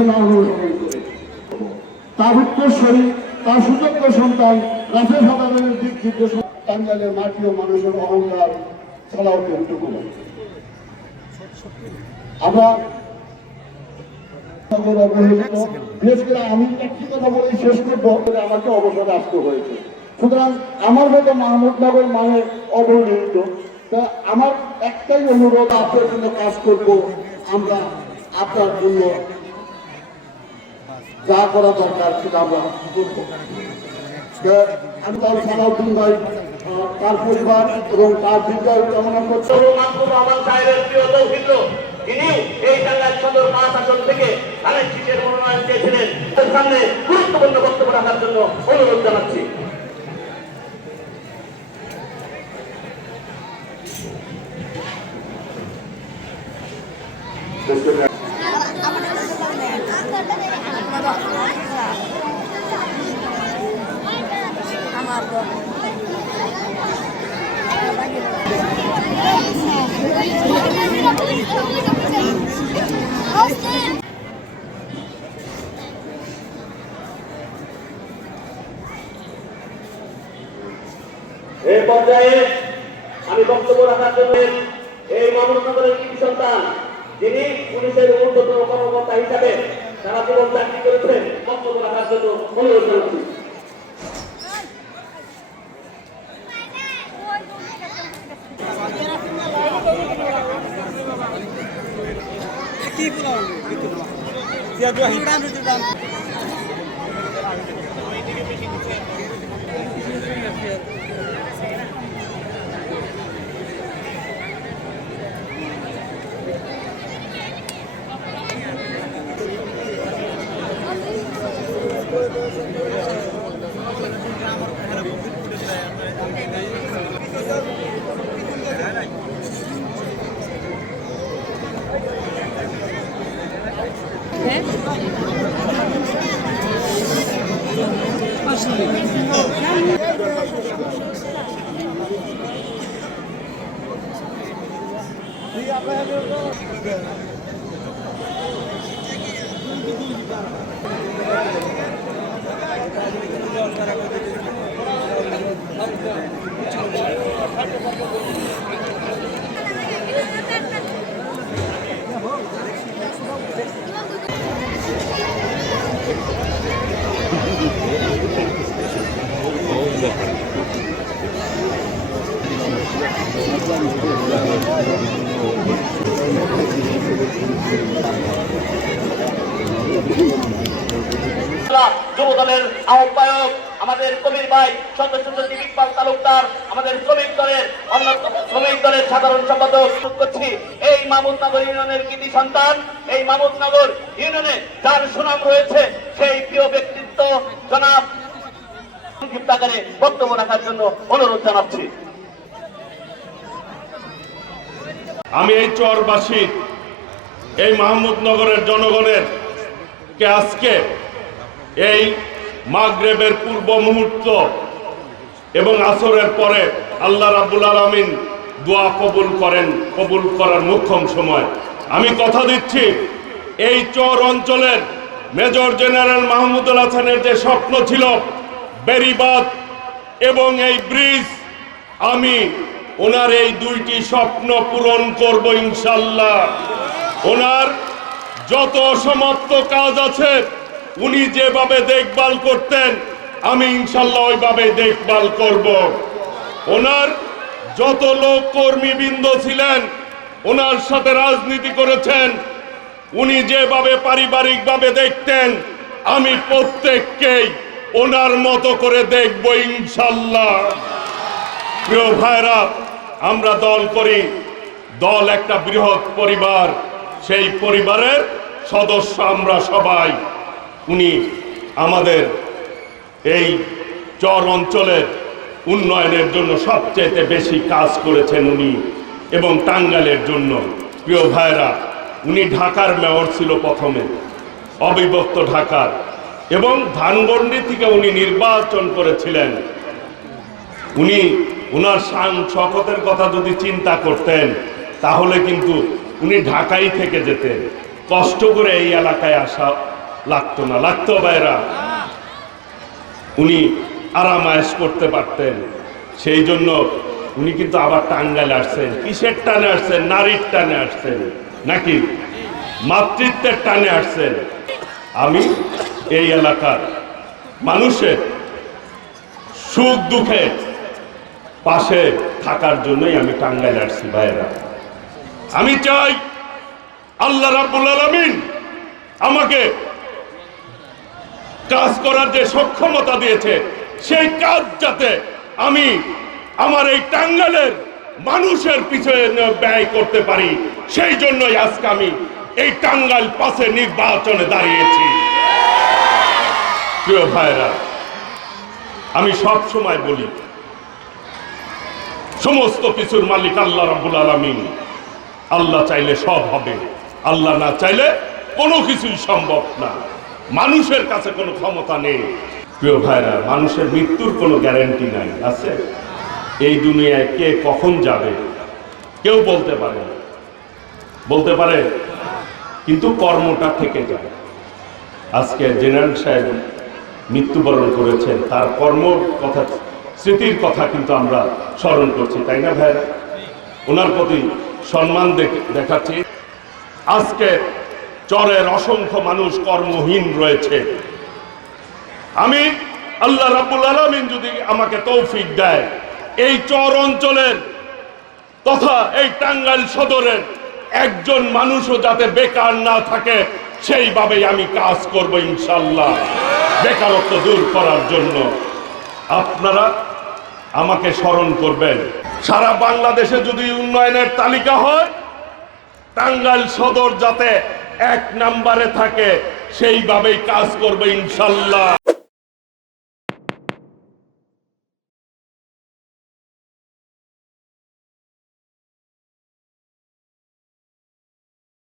নির্দেশনা অনুসরণ করে তার উত্তরসূরি তার সুযোগ্য সন্তান রাফেজ হাদানের দিক নির্দেশ টাঙ্গাইলের মাটি ও মানুষের অহংকার সালাউদ্দিন টুকু। আমরা আমি একটি কথা বলে শেষ করবো, আমাকে অবসরে আসতে হয়েছে। সুতরাং আমার মতো মাহমুদনগর মানে অবহেলিত, তা আমার একটাই অনুরোধ, আপনার জন্য কাজ করব, আমরা আপনার জন্য যা করা দরকার সেটা আমরা করবো। আমি তার সালাউদ্দিন ভাই, তার পরিবার এবং তার দীর্ঘায়ু কামনা করছি। তিনি এই টাঙ্গাইল সদর 5 আসন থেকে ধানের শীষের মনোনয়ন দিয়েছিলেন। তার সামনে গুরুত্বপূর্ণ বক্তব্য রাখার জন্য অনুরোধ জানাচ্ছি। এই পর্যায়ে আমি বক্তব্য রাখার জন্য এই মামুননগরের কৃতি সন্তান, যিনি পুলিশের ঊর্ধ্বতন কর্মকর্তা হিসাবে সারা জীবন চাকরি করেছেন, বক্তব্য রাখার জন্য অনুরোধ জানাচ্ছি। যুবদলের আহ্বায়ক আমাদের কবির ভাই, সদস্য সচিব ইকবাল তালুকদার, আমাদের শ্রমিক দলের সাধারণ সম্পাদক করছি। এই মামুননগর ইউনিয়নের কৃতি সন্তান, এই মামুননগর ইউনিয়নে যার সুনাম রয়েছে, সেই প্রিয় ব্যক্তিত্ব জনাব সংক্ষিপ্তাকারে বক্তব্য রাখার জন্য অনুরোধ জানাচ্ছি। আমি এই চরবাসী, এই মাহমুদনগরের জনগণের কে আজকে এই মাগরিবের পূর্ব মুহূর্ত এবং আসরের পরে আল্লাহ রাব্বুল আলামিন দোয়া কবুল করার মোক্ষম সময় আমি কথা দিচ্ছি, এই চর অঞ্চলের মেজর জেনারেল মাহমুদুল হাসানের যে স্বপ্ন ছিল বেড়িবাঁধ এবং এই ব্রিজ, আমি ওনার এই দুইটি স্বপ্ন পূরণ করব ইনশাল্লাহ। ওনার যত সমাপ্ত কাজ আছে উনি যেভাবে দেখভাল করতেন, আমি ইনশাল্লাহ ওইভাবে দেখভাল করব। ওনার যত লোক কর্মীবৃন্দ ছিলেন, ওনার সাথে রাজনীতি করেছেন, উনি যেভাবে পারিবারিকভাবে দেখতেন, আমি প্রত্যেককেই ওনার মতো করে দেখব ইনশাল্লাহ। প্রিয় ভাইরা, আমরা দল করি, দল একটা বৃহৎ পরিবার, সেই পরিবারের সদস্য আমরা সবাই। উনি আমাদের এই চর অঞ্চলের উন্নয়নের জন্য সবচেয়ে বেশি কাজ করেছেন উনি, এবং টাঙ্গাইলের জন্য। প্রিয় ভাইরা, উনি ঢাকার মেয়র ছিল প্রথমে, অবিভক্ত ঢাকার, এবং ধানমন্ডি থেকে উনি নির্বাচন করেছিলেন। উনি ওনার শান শওকতের কথা যদি চিন্তা করতেন, তাহলে কিন্তু উনি ঢাকাই থেকে যেতেন। কষ্ট করে এই এলাকায় আসা লাগতো না, লাগতো ভাইরা? উনি আরাম আয়েশ করতে পারতেন। সেই জন্য উনি কিন্তু আবার টাঙ্গাইলে আসছেন। কিসের টানে আসছেন? নারীর টানে আসছেন নাকি মাতৃত্বের টানে আসছেন? আমি এই এলাকার মানুষের সুখ দুঃখে পাশে থাকার জন্যই আমি টাঙ্গাইলে আসছি ভাইয়েরা। আমি চাই আল্লাহ রাব্বুল আলামিন আমাকে কাজ করার যে সক্ষমতা দিয়েছে, সেই কাজ যাতে আমি আমার এই টাঙ্গাইলের মানুষের পিছনে ব্যয় করতে পারি, সেই জন্যই আজকে আমি এই টাঙ্গাইল পাশে নির্বাচনে দাঁড়িয়েছি। প্রিয় ভাইরা, আমি সব সময় বলি সমস্ত কিছুর মালিক আল্লাহ রাব্বুল আলামিন। আল্লাহ চাইলে সব হবে, আল্লাহ না চাইলে কোনো কিছুই সম্ভব না। মানুষের কাছে কোনো ক্ষমতা নেই। প্রিয় ভাইরা, মানুষের মৃত্যুর কোনো গ্যারান্টি নাই, আছে? এই দুনিয়ায় কে কখন যাবে কেউ বলতে পারে না, বলতে পারে, কিন্তু কর্মটা থেকে যায়। আজকে জেনারেল সাহেব মৃত্যুবরণ করেছেন, তার কর্মর কথা, স্মৃতির কথা কিন্তু আমরা স্মরণ করছি, তাই না ভাইরা? ওনার প্রতি সম্মান দেখাচ্ছি। আজকে চরের অসংখ্য মানুষ কর্মহীন রয়েছে। আমি আল্লাহ রাব্বুল আলামিন যদি আমাকে তৌফিক দেয়, এই চর অঞ্চলের তথা এই টাঙ্গাইল সদরের একজন মানুষও যাতে বেকার না থাকে, সেইভাবেই আমি কাজ করব ইনশাআল্লাহ, বেকারত্ব দূর করার জন্য। আপনারা আমাকে স্মরণ করবেন। সারা বাংলাদেশে যদি উন্নয়নের তালিকা হয়, টাঙ্গাইল সদর যাতে 1 নম্বরে থাকে, সেইভাবেই কাজ করবে ইনশাআল্লাহ।